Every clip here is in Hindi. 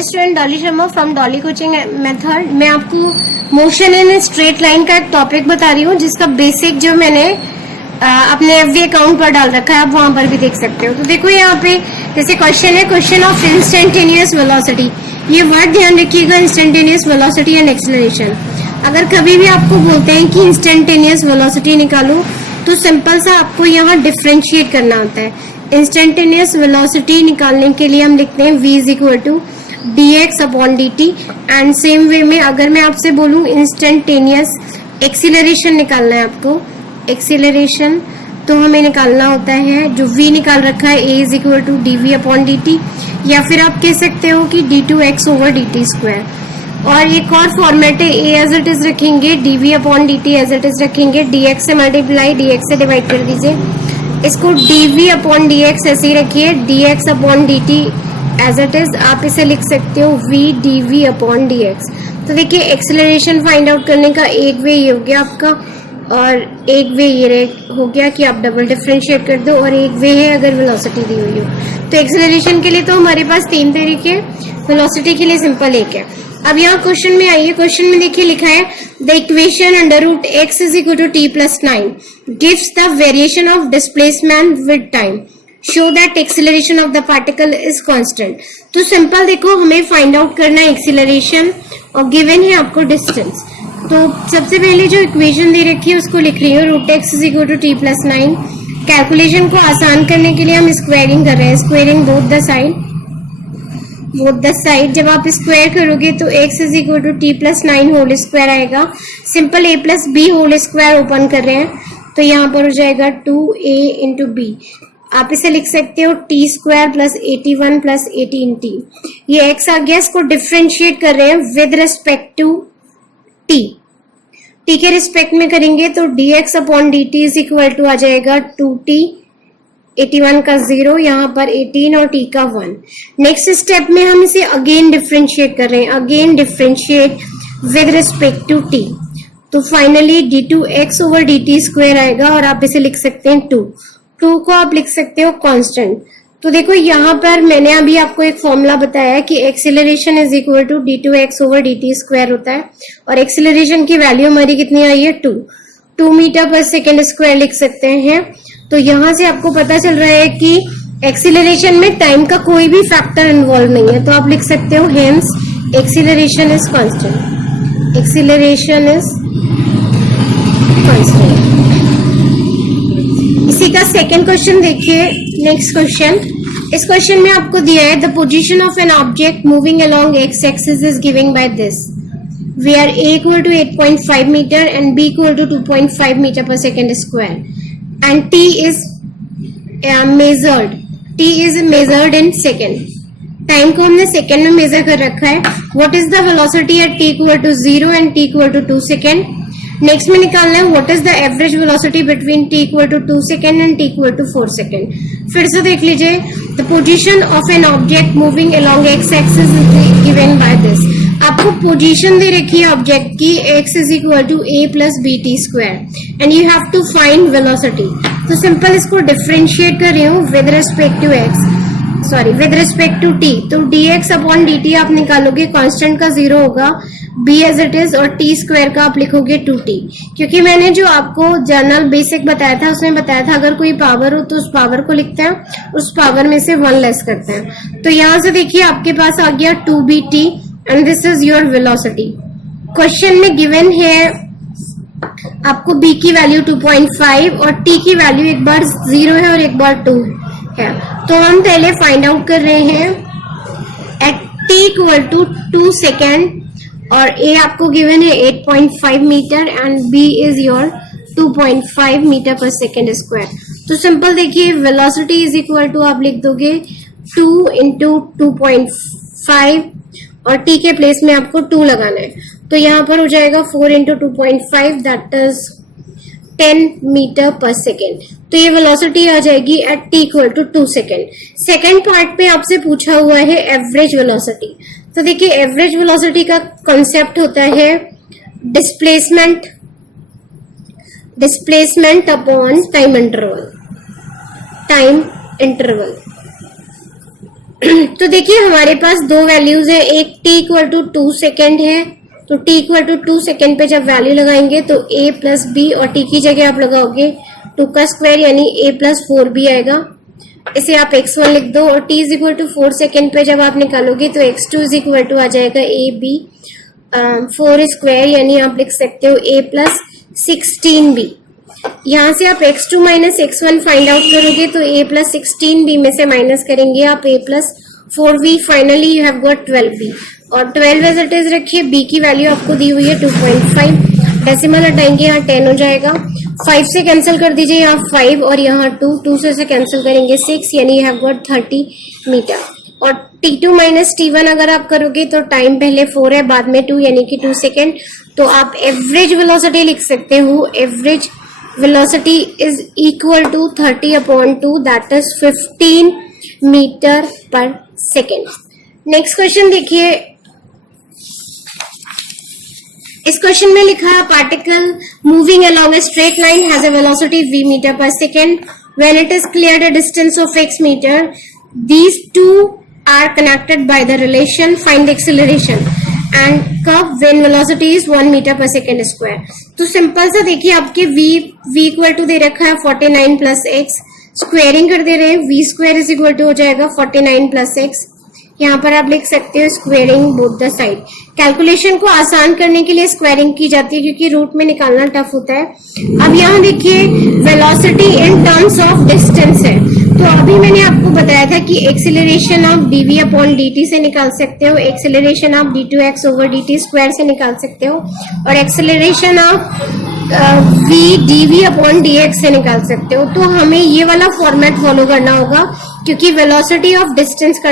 Dear student, Dolly Sharma from Dolly coaching method. मैं आपको मोशन इन स्ट्रेट लाइन का एक टॉपिक बता रही हूँ जिसका बेसिक जो मैंने अपने एफवी अकाउंट पर डाल रखा है, आप वहां पर भी देख सकते हो। तो देखो यहाँ पे जैसे क्वेश्चन है, क्वेश्चन ऑफ इंस्टेंटेनियस वेलोसिटी। ये वर्ड ध्यान रखिएगा, इंस्टेंटेनियस वेलोसिटी एंड एक्सेलरेशन। अगर कभी भी आपको बोलते हैं कि इंस्टेंटेनियस वेलोसिटी निकालो तो सिंपल सा आपको यहाँ डिफ्रेंशिएट करना होता है। इंस्टेंटेनियस वेलोसिटी निकालने के लिए हम लिखते हैं v is equal to dx upon dt। And same way में अगर मैं आपसे बोलूं इंस्टेंटेनियस एक्सीलरेशन निकालना है आपको, एक्सीलरेशन तो हमें निकालना होता है, जो v निकाल रखा है a is equal to dv upon dt, या फिर आप कह सकते हो कि d2x ओवर dt स्क्वायर। और एक और फॉर्मेट है, a एज इट इज रखेंगे, dv upon dt as it is रखेंगे, dx से मल्टीप्लाई dx से डिवाइड कर दीजिए, इसको dv अपॉन dx ऐसे ही रखिए, dx upon dt as it is आप इसे लिख सकते हो v dv अपॉन dx। तो देखिए एक्सेलरेशन फाइंड आउट करने का एक वे ये हो गया आपका, और एक वे ये हो गया कि आप डबल डिफरेंशिएट कर दो, और एक वे है अगर वेलोसिटी दी हुई हो। तो एक्सेलरेशन के लिए तो हमारे पास 3 तरीके, वेलोसिटी के लिए सिंपल एक है। अब यहाँ क्वेश्चन में आइए, क्वेश्चन में देखिए लिखा है the equation under root x is equal to t plus 9 gives the variation of displacement with time, show that acceleration of the particle is constant. तो सिंपल देखो, हमें फाइंड आउट करना है एक्सेलरेशन और गिवन है आपको डिस्टेंस। तो सबसे पहले जो इक्वेशन दे रखी है उसको लिख रही हूँ, root x is equal to t plus 9। Calculation को आसान करने के लिए हम स्क्वायरिंग कर रहे हैं, squaring both the side, both the side. जब आप स्क्वायर करोगे तो x is equal to t plus 9 whole square आएगा। Simple a plus B whole square open कर रहे हैं, तो यहाँ पर हो जाएगा 2a इंटू बी। आप इसे लिख सकते हो t square plus 81 plus 18t। ये x आ गया, इसको डिफ्रेंशिएट कर रहे हैं with respect to t। t के रिस्पेक्ट में करेंगे तो dx upon dt is equal to आ जाएगा 2t, 81 का 0, यहाँ पर 18 और t का 1। नेक्स्ट स्टेप में हम इसे अगेन डिफरेंशिएट कर रहे हैं, again differentiate with respect to t। तो finally d2x over dt square आएगा, और आप इसे लिख सकते हैं 2 को आप लिख सकते हो कांस्टेंट। तो देखो यहाँ पर मैंने अभी आपको एक फॉर्मूला बताया है कि acceleration is equal to d2x over dt square होता है, और एक्सेलरेशन की वैल्यू हमारी कितनी आई है 2 मीटर पर सेकेंड स्क्वायर लिख सकते हैं। तो यहाँ से आपको पता चल रहा है कि एक्सीलरेशन में टाइम का कोई भी फैक्टर इन्वॉल्व नहीं है, तो आप लिख सकते हो hence acceleration is constant, acceleration is constant. इसी का सेकंड क्वेश्चन देखिए, नेक्स्ट क्वेश्चन। इस क्वेश्चन में आपको दिया है the position of an object moving along x axis is given by this, where a equal to 8.5 meter and b equal to 2.5 meter per second square, and t is measured in second। Time को हमने सेकेंड में मेजर कर रखा है। What is the velocity at t equal to 0 and t equal to 2 second. Next में निकालना है what is the average velocity between t equal to 2 second and t equal to 4 second. फिर से देख लीजिए, the position of an object moving along x axis is given by this. आपको पोजीशन दे रखी है ऑब्जेक्ट की, x is equal to a plus b t square, and you have to find velocity. तो सिंपल इसको डिफरेंशिएट कर रही हूँ with respect to x, sorry with respect to t। तो dx अपॉन dt आप निकालोगे, कांस्टेंट का 0 होगा, b एज इट इज, और t स्क्वायर का आप लिखोगे 2t। क्योंकि मैंने जो आपको जनरल बेसिक बताया था उसमें बताया था अगर कोई पावर हो तो उस पावर को लिखते हैं, उस पावर में से 1 लेस करते हैं। तो यहाँ से देखिए आपके पास आ गया 2bt and this is your velocity। Question में गिवन है आपको b की वैल्यू 2.5 और t की वैल्यू एक बार 0 है और एक बार 2 है। तो हम पहले फाइंड आउट कर रहे हैं at t equal to 2 second, और a आपको गिवन है 8.5 metre and b is your 2.5 metre per second square. तो सिंपल देखिए, वेलोसिटी इज इक्वल टू आप लिख दोगे 2 इंटू 2.5, और t के प्लेस में आपको 2 लगाना है, तो यहाँ पर हो जाएगा 4 into 2.5 that is 10 metre per second. तो ये वेलोसिटी आ जाएगी at t equal to 2 second. Second part पे आपसे पूछा हुआ है एवरेज वेलोसिटी। तो देखिए एवरेज वेलोसिटी का कॉन्सेप्ट होता है डिस्प्लेसमेंट अपॉन टाइम इंटरवल, तो देखिए हमारे पास दो वैल्यूज है, एक t इक्वल टू 2 सेकेंड है, तो t इक्वल टू 2 सेकेंड पे जब वैल्यू लगाएंगे तो a प्लस बी, और t की जगह आप लगाओगे 2 का स्क्वायर यानी a प्लस 4b आएगा, इसे आप x1 लिख दो, और t is equal to 4 second पे जब आप निकालोगे तो x2 इज इक्वल टू आ जाएगा a b 4 स्क्वायर यानी आप लिख सकते हो a प्लस 16b। यहाँ से आप x2 minus x1 find out करोगे तो a प्लस 16b में से माइनस करेंगे आप a plus 4b, finally you have got 12b, और 12 एज इट इज रखिए, b की वैल्यू आपको दी हुई है 2.5, डेसिमल हटाएंगे यहाँ 10 हो जाएगा, 5 से कैंसिल कर दीजिए यहाँ 5 और यहाँ 2 से कैंसिल करेंगे 6 यानी यू हैव गॉट 30 मीटर। और t2 माइनस t1 अगर आप करोगे तो टाइम पहले 4 है बाद में 2 यानी कि 2 सेकेंड, तो आप एवरेज वेलोसिटी लिख सकते हो, average velocity is equal to 30/2 that is 15 metre per second. Next question देखिए, इस क्वेश्चन में लिखा है particle moving along a straight line has a velocity v meter per second when it is cleared a distance of x meter, these two are connected by the relation, find the acceleration and curve when velocity is 1 metre per second square. तो सिंपल सा देखिए, आपके v इक्वल टू दे रखा है 49 प्लस एक्स, स्क्वेयरिंग कर दे रहे हैं, v square is equal to हो जाएगा 49 प्लस एक्स, यहाँ पर आप लिख सकते हो squaring both the side. Calculation को आसान करने के लिए स्क्वेयरिंग की जाती है क्योंकि रूट में निकालना टफ होता है। अब यहाँ देखिए velocity in terms of distance है, तो अभी मैंने आपको बताया था कि एक्सेलरेशन आप dv अपॉन dt से निकाल सकते हो, एक्सेलरेशन आप d2x ओवर dt स्क्वायर से निकाल सकते हो, और एक्सेलरेशन आप v dv अपॉन dx से निकाल सकते हो। तो हमें ये वाला फॉर्मेट फॉलो करना होगा क्योंकि वेलोसिटी ऑफ डिस्टेंस का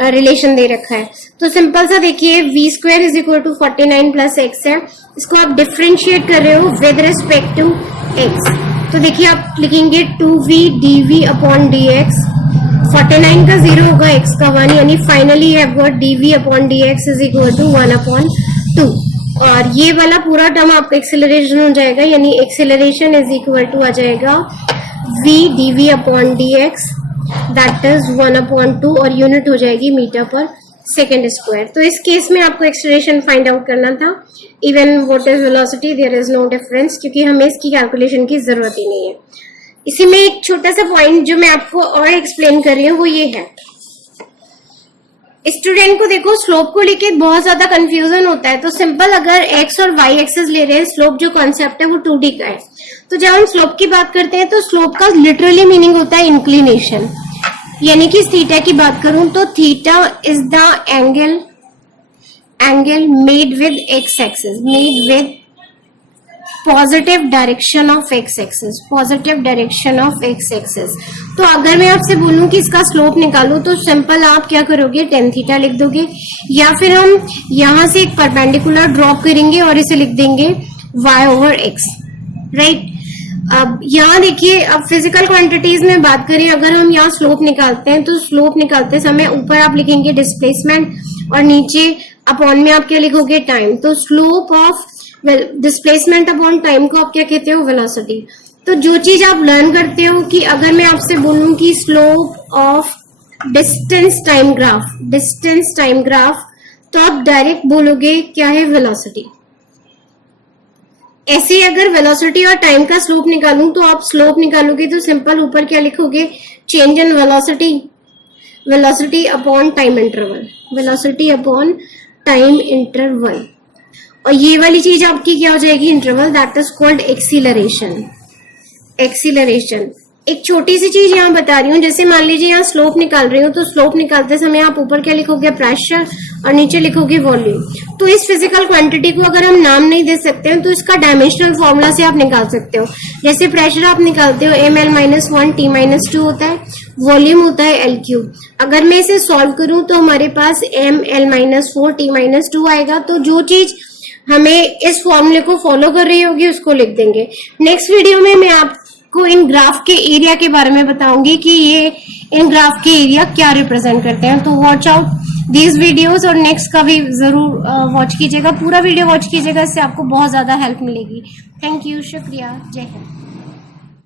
रिलेशन दे रखा है। तो सिंपल सा देखिए, v square is equal to 49 plus x है, इसको आप डिफरेंशिएट कर रहे हो विद रिस्पेक्ट टू x, तो देखिए आप लिखेंगे 2v dv अपॉन dx, 49 का 0 होगा, x का 1 यानी finally you have got dv upon dx is equal to 1/2, और ये वाला पूरा टर्म आपका एक्सेलरेशन हो जाएगा यानी एक्सेलरेशन इज इक्वल टू आ जाएगा v dv upon dx that is 1/2 और यूनिट हो जाएगी मीटर पर सेकेंड स्क्वायर। तो इस केस में आपको एक्सेलरेशन फाइंड आउट करना था, even what is velocity there is no difference क्योंकि हमें इसकी कैलकुलेशन की जरूरत ही नहीं है। इसी में एक छोटा सा पॉइंट जो मैं आपको और एक्सप्लेन कर रही हूँ वो ये है, स्टूडेंट को देखो स्लोप को लेके बहुत ज्यादा कंफ्यूजन होता है। तो सिंपल अगर एक्स और वाई एक्सेस ले रहे हैं, स्लोप जो कॉन्सेप्ट है वो 2D का है, तो जब हम स्लोप की बात करते हैं तो स्लोप का लिटरली मीनिंग होता है इंक्लिनेशन, यानी कि थीटा की बात करूं तो theta is the angle made with x axis, made with positive direction of x axis, positive direction of x axis. तो अगर मैं आपसे बोलूं कि इसका स्लोप निकालो तो सिंपल आप क्या करोगे, tan थीटा लिख दोगे, या फिर हम यहां से एक परपेंडिकुलर ड्रॉप करेंगे और इसे लिख देंगे y ओवर x, राइट। अब यहाँ देखिए, अब फिजिकल क्वांटिटीज में बात करें, अगर हम यहाँ स्लोप निकालते हैं तो स्लोप निकालते समय ऊपर आप लिखेंगे डिस्प्लेसमेंट और नीचे अपॉन में आप क्या लिखोगे, टाइम। तो slope of displacement upon time को आप क्या कहते हो, वेलोसिटी। तो जो चीज आप लर्न करते हो कि अगर मैं आपसे बोलूं कि slope of distance time graph, distance time graph, तो आप डायरेक्ट बोलोगे क्या है, वेलोसिटी। ऐसे अगर वेलोसिटी और टाइम का स्लोप निकालूं तो आप स्लोप निकालोगे तो सिंपल ऊपर क्या लिखोगे, change in velocity, velocity upon time interval, velocity upon time interval, और ये वाली चीज आपकी क्या हो जाएगी, interval, that is called acceleration. Acceleration एक छोटी सी चीज यहाँ बता रही हूँ, जैसे मान लीजिए यहाँ स्लोप निकाल रही हूँ तो स्लोप निकालते समय आप ऊपर क्या लिखोगे, प्रेशर, और नीचे लिखोगे वॉल्यूम। तो इस फिजिकल क्वांटिटी को अगर हम नाम नहीं दे सकते हैं तो इसका डायमेंशनल फॉर्मूला से आप निकाल सकते हो। जैसे प्रेशर आप निकालते हो ml-1 t-2 होता है, वॉल्यूम होता है l3। अगर मैं इसे सॉल्व करूं तो हमारे पास ml-4 t-2 आएगा। तो जो चीज हमें इस फॉर्मूले को फॉलो कर रही होगी उसको लिख देंगे। नेक्स्ट वीडियो में मैं आपको इन ग्राफ के एरिया के बारे में बताऊंगी कि ये इन ग्राफ के एरिया क्या रिप्रेजेंट करते हैं। तो वॉच आउट दीज वीडियोस, और नेक्स्ट का भी जरूर वॉच कीजिएगा, पूरा वीडियो वॉच कीजिएगा, इससे आपको बहुत ज्यादा हेल्प मिलेगी। थैंक यू, शुक्रिया, जय हिंद।